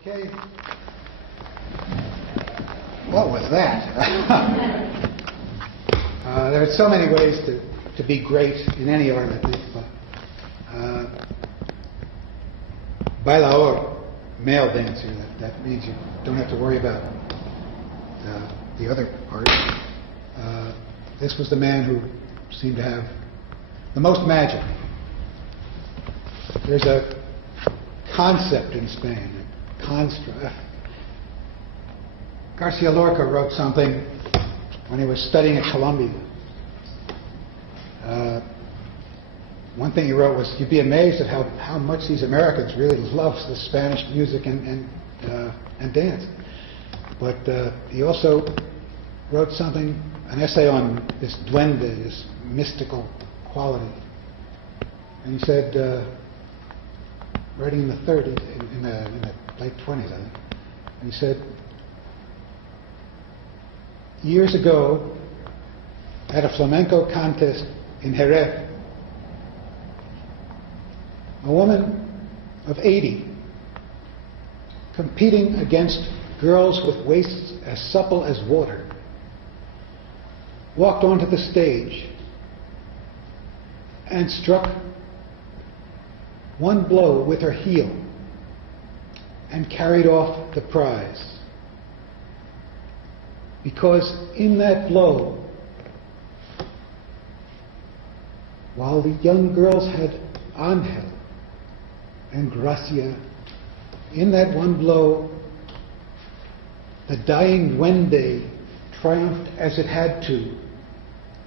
Okay. What was that? There are so many ways to be great in any art, I think. But bailaor, male dancer, that means you don't have to worry about the other part. This was the man who seemed to have the most magic. There's a concept in Spain, a construct. Garcia Lorca wrote something when he was studying at Columbia. One thing he wrote was, you'd be amazed at how much these Americans really love the Spanish music and dance. But he also wrote something, an essay on this duende, this mystical quality. And he said, writing in the 30s, in the late 20s, I think, and he said, years ago, at a flamenco contest in Jerez, a woman of 80, competing against girls with waists as supple as water, walked onto the stage and struck one blow with her heel and carried off the prize. Because in that blow, while the young girls had Angel and Gracia, in that one blow, the dying duende triumphed as it had to,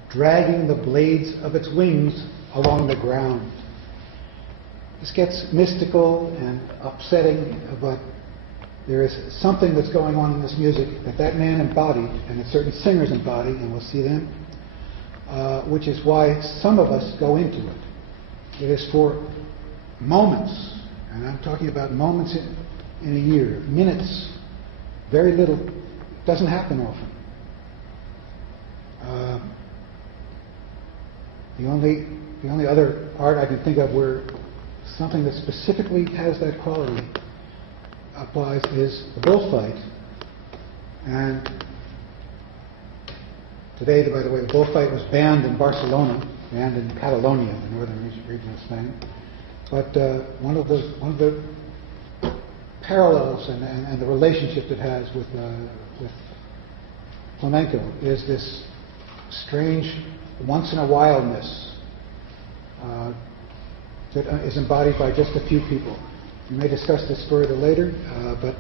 dragging the blades of its wings along the ground. This gets mystical and upsetting, but there is something that's going on in this music that man embodied, and that certain singers embody, and we'll see them, which is why some of us go into it. It is for moments, and I'm talking about moments in a year, minutes, very little. It doesn't happen often. The only other art I can think of where something that specifically has that quality applies is the bullfight. And today, by the way, the bullfight was banned in Barcelona, banned in Catalonia, the northern region of Spain. But one of the parallels and the relationship it has with flamenco is this strange once-in-a-whileness that is embodied by just a few people. We may discuss this further later, but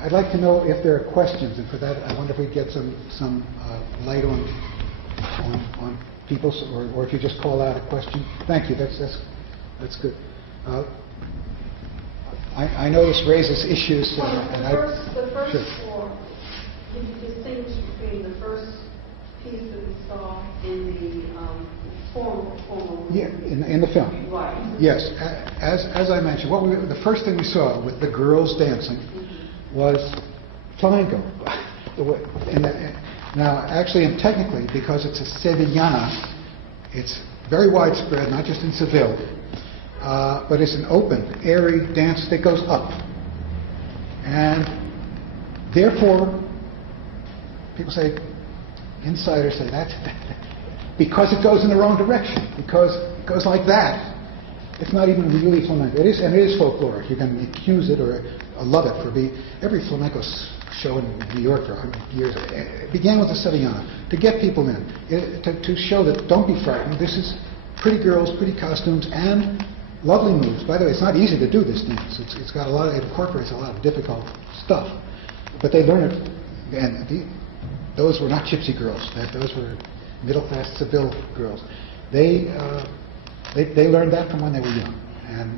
I'd like to know if there are questions, and for that I wonder if we get some light on people, or if you just call out a question. Thank you. That's good. I know this raises issues. The first sure. four, can you distinguish between the first piece that we saw in the formal? Yeah, in the film. Right. Yes, as I mentioned, the first thing we saw with the girls dancing was flamenco. Now, actually and technically, because it's a Sevillana, it's very widespread, not just in Seville, but it's an open, airy dance that goes up. And therefore, people say, insiders say that, because it goes in the wrong direction, because it goes like that, it's not even really flamenco. It is folkloric. You can accuse it or love it for every flamenco show in New York for 100 years. It began with the Sevillana, to get people in, to show that don't be frightened. This is pretty girls, pretty costumes, and lovely moves. By the way, it's not easy to do this dance. It's got it incorporates a lot of difficult stuff, but they learn it. And those were not gypsy girls. Those were middle-class Seville girls. They learned that from when they were young,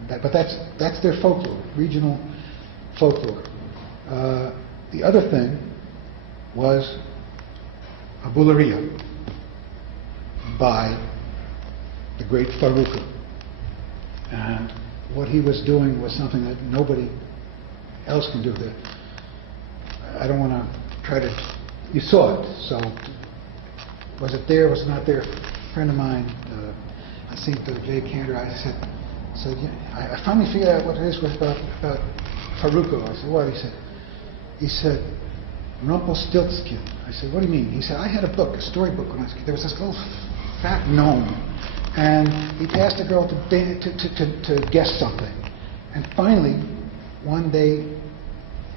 but that's their folklore, regional folklore. The other thing was a bulería by the great Farruko, and what he was doing was something that nobody else can do. I don't want to try to. You saw it, so was it there? Was it not there? A friend of mine, I think Jay Cantor, I said, yeah, I finally figured out what it is about Faruko. I said, what? He said, Rumpelstiltskin. I said, what do you mean? He said, I had a book, a storybook when I was a kid. There was this little fat gnome, and he'd asked a girl to guess something. And finally, one day,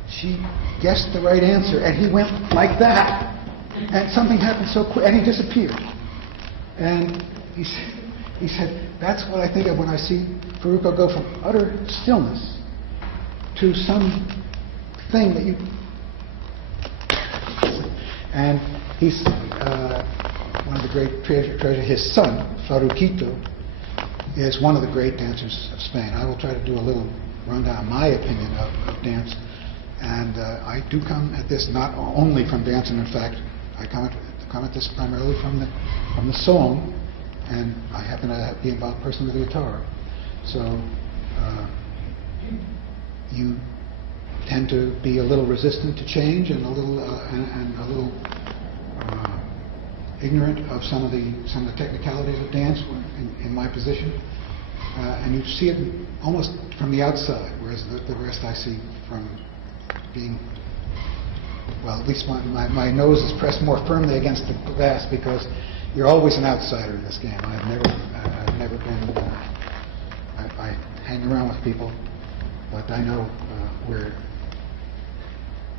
she guessed the right answer, and he went like that. And something happened so quick, and he disappeared. And he said, that's what I think of when I see Faruko go from utter stillness to some thing that you... And he's one of the great treasures. His son, Farukito, is one of the great dancers of Spain. I will try to do a little rundown, my opinion of dance. And I do come at this not only from dance, and in fact, I come at this primarily from the song, and I happen to be involved personally with the guitar. So you tend to be a little resistant to change and a little ignorant of some of the technicalities of dance in my position, and you see it almost from the outside, whereas the rest I see from being, well, at least my nose is pressed more firmly against the glass, because you're always an outsider in this game. I've never been. I hang around with people, but I know where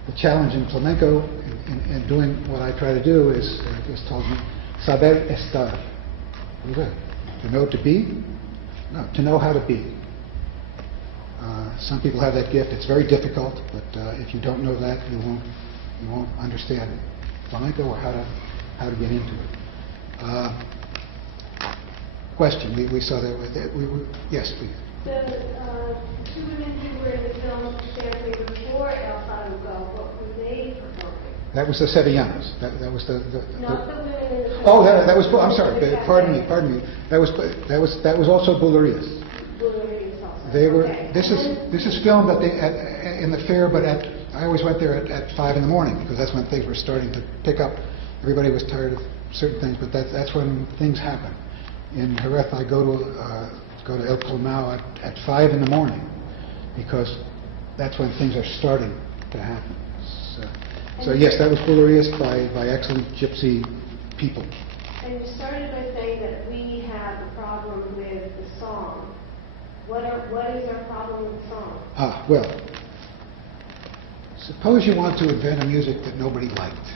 the challenge in flamenco in doing what I try to do is told me saber estar. What is that? To know to be? No, to know how to be. Some people have that gift. It's very difficult, but if you don't know that, you won't understand flamenco or how to get into it. Question. We saw that. Yes, please. The two women who were in the film Champagne before El Faruco, what were they performing? That was the Sevillanas. That was the Not the women in the film. Oh, that was. I'm sorry. Pardon me. That was also Bullerias. Bullerias also. They were. Okay. This is filmed in the fair, but I always went there at 5 in the morning, because that's when things were starting to pick up. Everybody was tired of certain things, but that's when things happen. In Jerez, I go to El Colmao at 5 in the morning, because that's when things are starting to happen. So yes, that was Bullerias by excellent gypsy people. And you started by saying that we have a problem with the song. What is our problem with the song? Well, suppose you want to invent a music that nobody liked.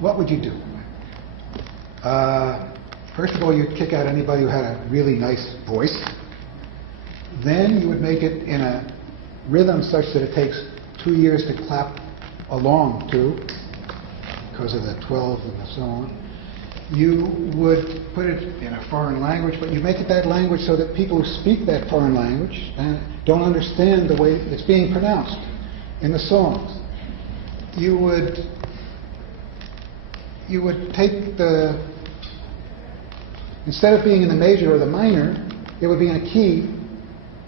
What would you do? First of all, you'd kick out anybody who had a really nice voice. Then you would make it in a rhythm such that it takes 2 years to clap along to, because of the 12 and so on. You would put it in a foreign language, but you make it that language so that people who speak that foreign language don't understand the way it's being pronounced in the songs. You would take instead of being in the major or the minor, it would be in a key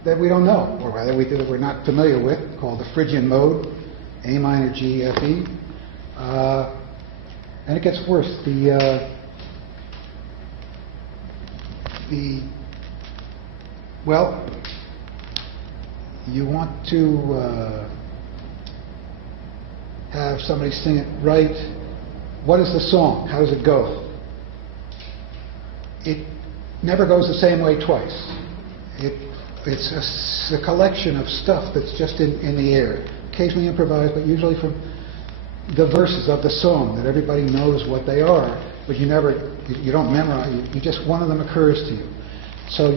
that we don't know, or rather we're not familiar with, called the Phrygian mode, A minor, G, F, E. And it gets worse. Well, you want to have somebody sing it right. What is the song? How does it go? It never goes the same way twice. It's a collection of stuff that's just in the air. Occasionally improvised, but usually from the verses of the song that everybody knows what they are, but you don't memorize. You just, one of them occurs to you. So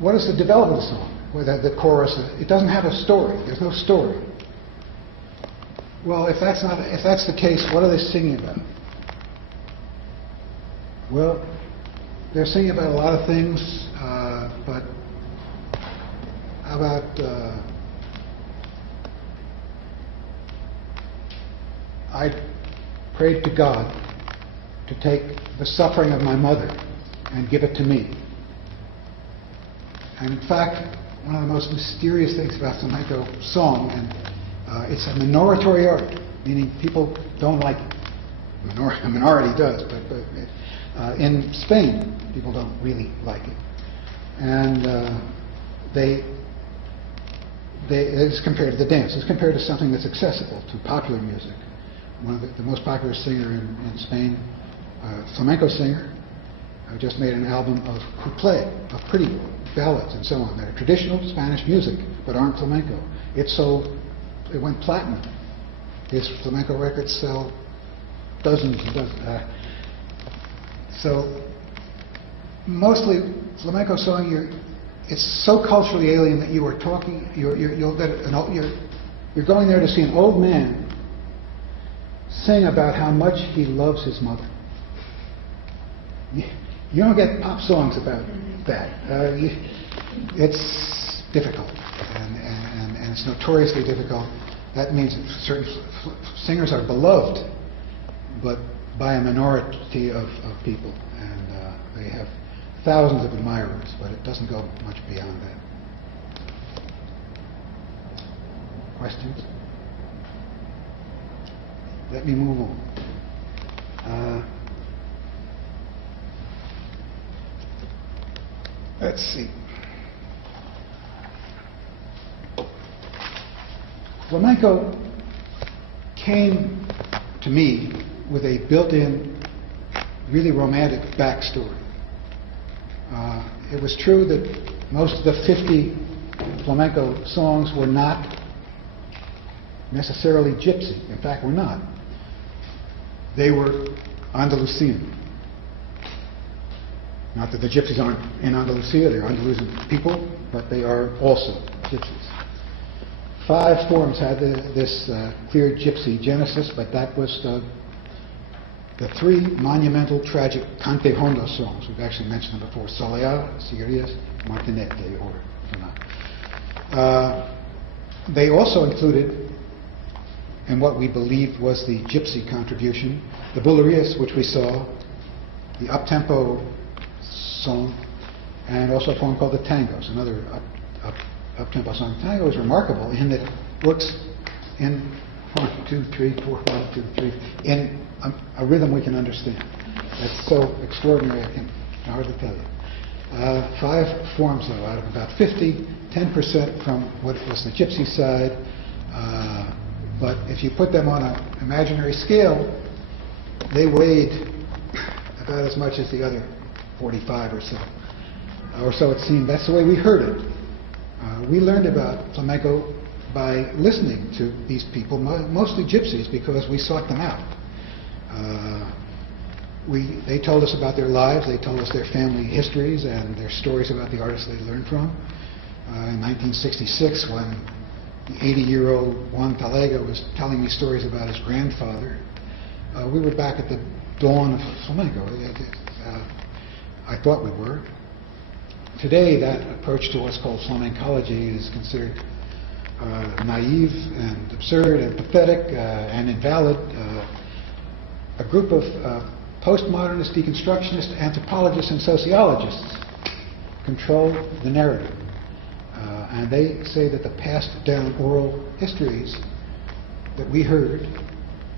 what is the development of the song? Well, the chorus, it doesn't have a story. There's no story. Well, if that's the case, what are they singing about? Well, they're singing about a lot of things, but how about I prayed to God to take the suffering of my mother and give it to me. And in fact, one of the most mysterious things about flamenco song, and it's a minoritory art, meaning people don't like it. A minority does, but in Spain, people don't really like it. And it's compared to the dance. It's compared to something that's accessible to popular music. One of the most popular singer in Spain, flamenco singer, just made an album of couplets, of pretty ballads and so on, that are traditional Spanish music, but aren't flamenco. It went platinum. His flamenco records sell dozens and dozens. So mostly flamenco song, it's so culturally alien that you are talking. You're going there to see an old man sing about how much he loves his mother. You don't get pop songs about that. It's difficult, and it's notoriously difficult. That means certain singers are beloved, but by a minority of people, and they have thousands of admirers, but it doesn't go much beyond that. Questions? Let me move on. Let's see. Flamenco came to me with a built-in, really romantic backstory. It was true that most of the 50 flamenco songs were not necessarily gypsy. In fact, were not. They were Andalusian. Not that the gypsies aren't in Andalusia, they're Andalusian people, but they are also gypsies. 5 forms had this clear gypsy genesis, but that was the 3 monumental tragic cante hondo songs. We've actually mentioned them before: Soleá, Sigirias, Martinete, or Fernand. They also included, in what we believed was the gypsy contribution, the bulerías, which we saw, the up-tempo song, and also a form called the tangos, another up-tempo song. The tango is remarkable in that it works in 1, 2, 3, 4, 1, 2, 3, in a rhythm we can understand. That's so extraordinary, I can hardly tell you. 5 forms, though, out of about 50, 10% from what was the gypsy side. But if you put them on an imaginary scale, they weighed about as much as the other 45 or so. Or so it seemed. That's the way we heard it. We learned about flamenco by listening to these people, mostly gypsies, because we sought them out. They told us about their lives, they told us their family histories and their stories about the artists they learned from. In 1966, when the 80-year-old Juan Talega was telling me stories about his grandfather, we were back at the dawn of flamenco. I thought we were. Today, that approach to what's called flamencology is considered naive and absurd and pathetic and invalid. A group of postmodernist, deconstructionist, anthropologists, and sociologists control the narrative. And they say that the passed down oral histories that we heard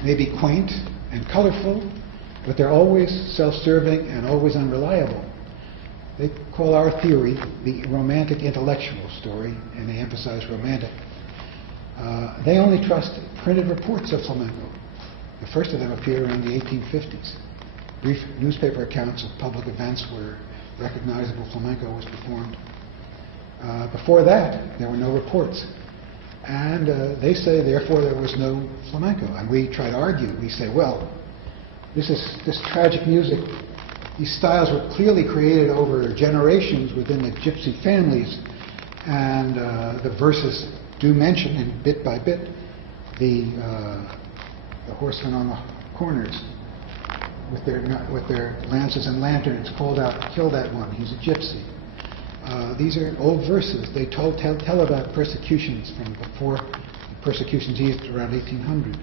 may be quaint and colorful, but they're always self-serving and always unreliable. They call our theory the romantic intellectual story, and they emphasize romantic. They only trust printed reports of flamenco. The first of them appeared around the 1850s. Brief newspaper accounts of public events where recognizable flamenco was performed. Before that, there were no reports. And they say, therefore, there was no flamenco. And we try to argue. We say, well, this tragic music, these styles were clearly created over generations within the gypsy families, and the verses do mention, and bit by bit, the horsemen on the corners with their lances and lanterns called out, "Kill that one, he's a gypsy." These are old verses. They tell about persecutions from before the persecutions eased around 1800.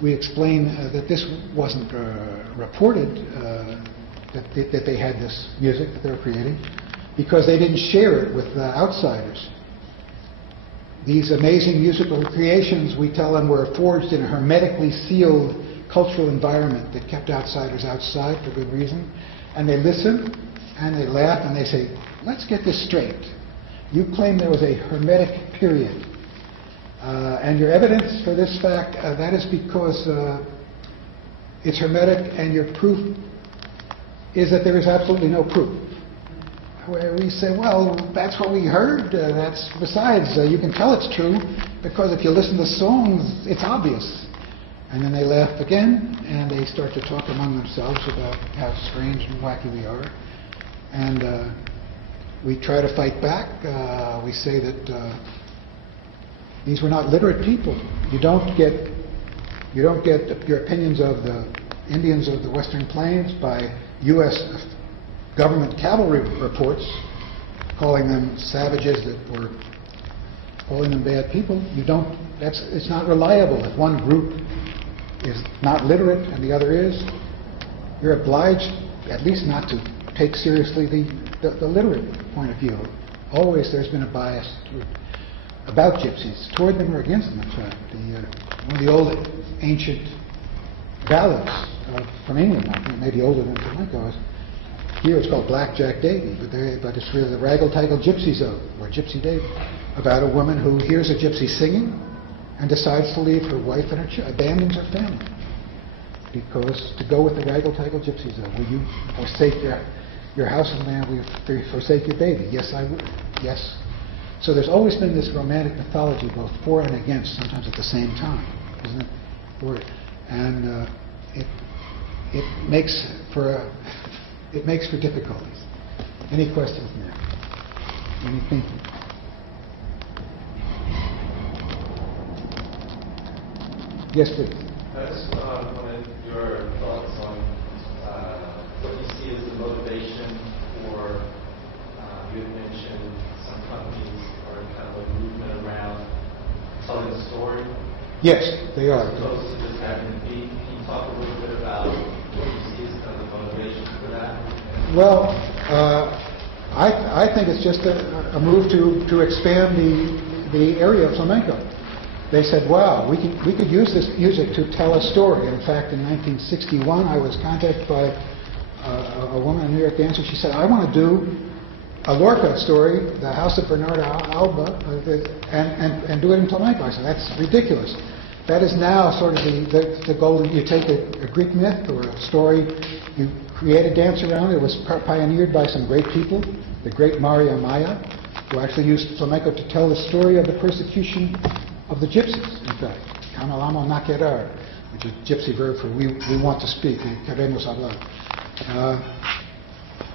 We explain that this wasn't reported, that they had this music that they were creating, because they didn't share it with outsiders. These amazing musical creations, we tell them, were forged in a hermetically sealed cultural environment that kept outsiders outside for good reason. And they listen, and they laugh, and they say, let's get this straight. You claim there was a hermetic period And your evidence for this fact, that is because it's hermetic, and your proof is that there is absolutely no proof. Where we say, well, that's what we heard. Besides, you can tell it's true because if you listen to songs, it's obvious. And then they laugh again, and they start to talk among themselves about how strange and wacky we are. And we try to fight back. We say that these were not literate people. You don't get your opinions of the Indians of the Western Plains by U.S. government cavalry reports, calling them savages that were calling them bad people. It's not reliable. If one group is not literate and the other is, you're obliged at least not to take seriously the literate point of view. Always there's been a bias about gypsies, toward them or against them, in fact. One of the old ancient ballads from England, I think maybe older than flamenco, here it's called Blackjack Davy, but it's really the Raggle-Taggle Gypsies or Gypsy Davy, about a woman who hears a gypsy singing and decides to leave her wife and her abandons her family. Because to go with the Raggle-Taggle Gypsies, will you forsake your house and land, will you forsake your baby? Yes, I would. Yes. So there's always been this romantic mythology, both for and against, sometimes at the same time, isn't it? And it makes for difficulties. Any questions now? Any thinking? Yes, please. I just wanted your thoughts on what you see as the motivation for, you had mentioned some companies are kind of a movement around telling a story. Yes, they are. As opposed to just having a beat. Can you talk a little bit about what you see as kind of the motivation for that? Well, I think it's just a move to expand the area of flamenco. They said, wow, we could use this music to tell a story. In fact, in 1961, I was contacted by a woman, a New York dancer. She said, I want to do a Lorca story, The House of Bernarda Alba, and do it in flamenco. I said, that's ridiculous. That is now sort of the golden, you take a Greek myth or a story, you create a dance around it. It was pioneered by some great people, the great Mario Maya, who actually used flamenco to tell the story of the persecution of the gypsies, in fact. Kanalamo naquerar, which is a gypsy verb for we want to speak, queremos hablar.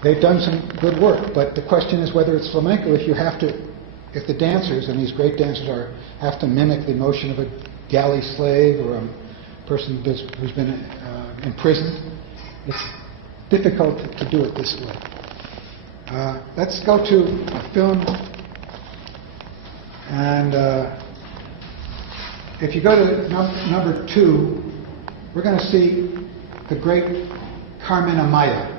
They've done some good work, but the question is whether it's flamenco if the dancers, and these great dancers have to mimic the motion of a galley slave or a person who's been imprisoned. It's difficult to do it this way. Let's go to a film, and if you go to number 2, we're going to see the great Carmen Amaya.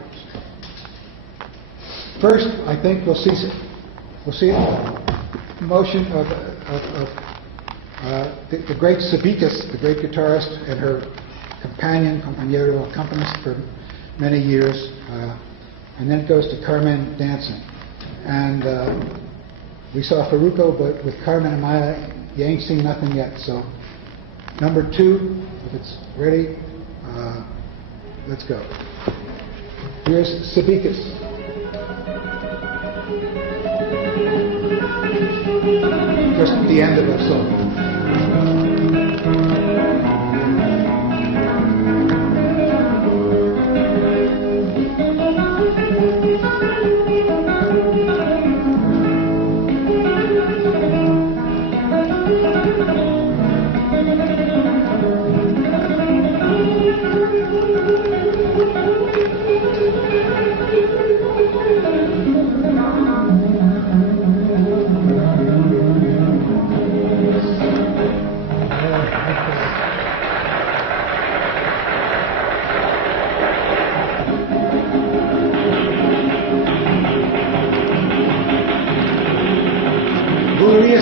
First, I think we'll see the motion of the great Sabicas, the great guitarist, and her compañero accompanist for many years, and then it goes to Carmen dancing. And we saw Faruco, but with Carmen Amaya, you ain't seen nothing yet. So, number 2, if it's ready, let's go. Here's Sabicas. Just at the end of the song.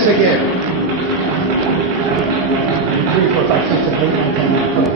Again. 3, 4, 5, 6, 7, 8, 9, 10, 11, 12.